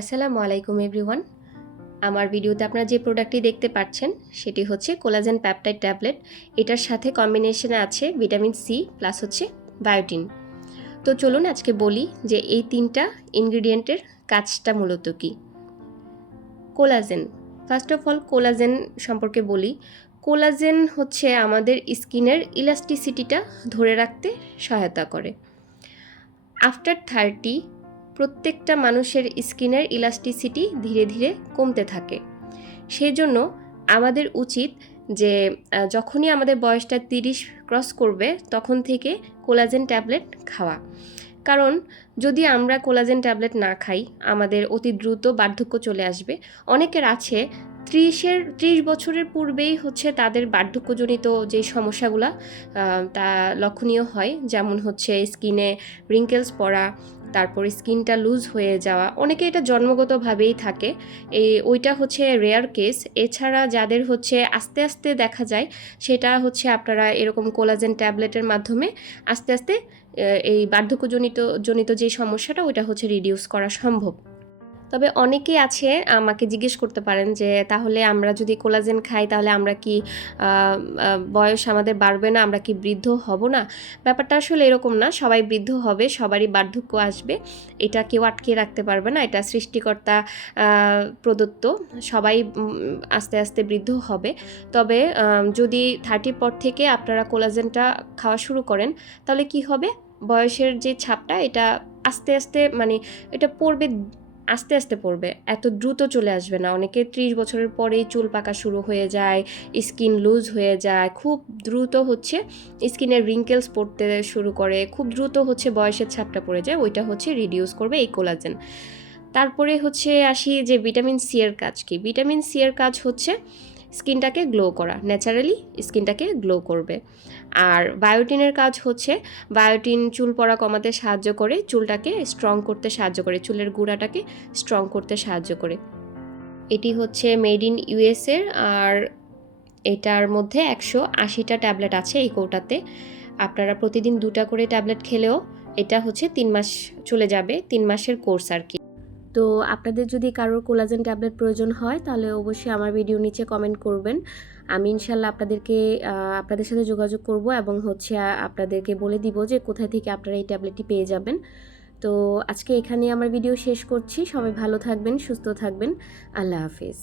আসসালামু আলাইকুম এভরিওয়ান। আমার ভিডিওতে আপনারা যে প্রোডাক্টটি দেখতে পাচ্ছেন সেটি হচ্ছে কোলাজেন পেপটাইড ট্যাবলেট। এটার সাথে কম্বিনেশনে আছে ভিটামিন সি প্লাস হচ্ছে বায়োটিন। তো চলুন আজকে বলি যে এই তিনটা ইনগ্রিডিয়েন্টের কাজটা মূলত কী। Collagen, first of all collagen সম্পর্কে বলি। কোলাজেন হচ্ছে আমাদের স্কিনের ইলাস্টিসিটিটা ধরে রাখতে সহায়তা করে। আফটার 30 প্রত্যেকটা মানুষের স্কিনের ইলাস্টিসিটি ধীরে ধীরে কমতে থাকে। সেই জন্য আমাদের উচিত যে যখনই আমাদের বয়সটা 30 ক্রস করবে তখন থেকে কোলাজেন ট্যাবলেট খাওয়া। কারণ যদি আমরা কোলাজেন ট্যাবলেট না খাই আমাদের অতি দ্রুত বার্ধক্য চলে আসবে। অনেকের আছে 30 বছরের পূর্বেই হচ্ছে তাদের বার্ধক্যজনিত যে সমস্যাগুলো তা লক্ষণীয় হয়, যেমন হচ্ছে স্কিনে রিঙ্কেলস পড়া, তারপর স্কিনটা লুজ হয়ে যাওয়া। অনেকে এটা জন্মগতভাবেই থাকে, ওইটা হচ্ছে রেয়ার কেস। এছাড়া যাদের হচ্ছে আস্তে আস্তে দেখা যায় সেটা হচ্ছে আপনারা এরকম কোলাজেন ট্যাবলেটের মাধ্যমে আস্তে আস্তে এই বার্ধক্যজনিত যে সমস্যাটা ওইটা হচ্ছে রিডিউস করা সম্ভব। তবে অনেকেই আছে আমাকে জিজ্ঞেস করতে পারেন যে তাহলে আমরা যদি কোলাজেন খাই তাহলে আমরা কি বয়স আমাদের বাড়বে না, আমরা কি বৃদ্ধ হব না? ব্যাপারটা আসলে এরকম না, সবাই বৃদ্ধ হবে, সবারই বার্ধক্য আসবে, এটা কেউ আটকে রাখতে পারবে না, এটা সৃষ্টিকর্তা প্রদত্ত। সবাই আস্তে আস্তে বৃদ্ধ হবে। তবে যদি 30 পর থেকে আপনারা কোলাজেনটা খাওয়া শুরু করেন তাহলে কি হবে, বয়সের যে ছাপটা এটা আস্তে আস্তে এটা পড়বে, আস্তে আস্তে পড়বে, এত দ্রুত চলে আসবে না। অনেকে 30 বছরের পরেই চুল পাকা শুরু হয়ে যায়, স্কিন লুজ হয়ে যায়, খুব দ্রুত হচ্ছে স্কিনের রিঙ্কেলস পড়তে শুরু করে, খুব দ্রুত হচ্ছে বয়সের ছাপটা পড়ে যায়। ওইটা হচ্ছে রিডিউস করবে এই কোলাজেন। তারপরে হচ্ছে আসি যে ভিটামিন সি এর কাজ কি। ভিটামিন সি এর কাজ হচ্ছে স্কিনটাকে গ্লো করা, ন্যাচারালি স্কিনটাকে গ্লো করবে। আর বায়োটিনের কাজ হচ্ছে বায়োটিন চুল পড়া কমাতে সাহায্য করে, চুলটাকে স্ট্রং করতে সাহায্য করে, চুলের গুঁড়াটাকে স্ট্রং করতে সাহায্য করে। এটি হচ্ছে মেড ইন ইউএসএর, আর এটার মধ্যে 180টা ট্যাবলেট আছে এই কৌটাতে। আপনারা প্রতিদিন 2টা করে ট্যাবলেট খেলেও এটা হচ্ছে 3 মাস চলে যাবে, 3 মাসের কোর্স আর কি। তো আপনাদের যদি কারোর কোলাজেন ট্যাবলেট প্রয়োজন হয় তাহলে অবশ্যই আমার ভিডিও নিচে কমেন্ট করবেন। আমি ইনশাল্লাহ আপনাদের সাথে যোগাযোগ করব এবং হচ্ছে আপনাদেরকে বলে দিব যে কোথায় থেকে আপনারা এই ট্যাবলেটটি পেয়ে যাবেন। তো আজকে এখানে আমার ভিডিও শেষ করছি। সবাই ভালো থাকবেন, সুস্থ থাকবেন। আল্লাহ হাফিজ।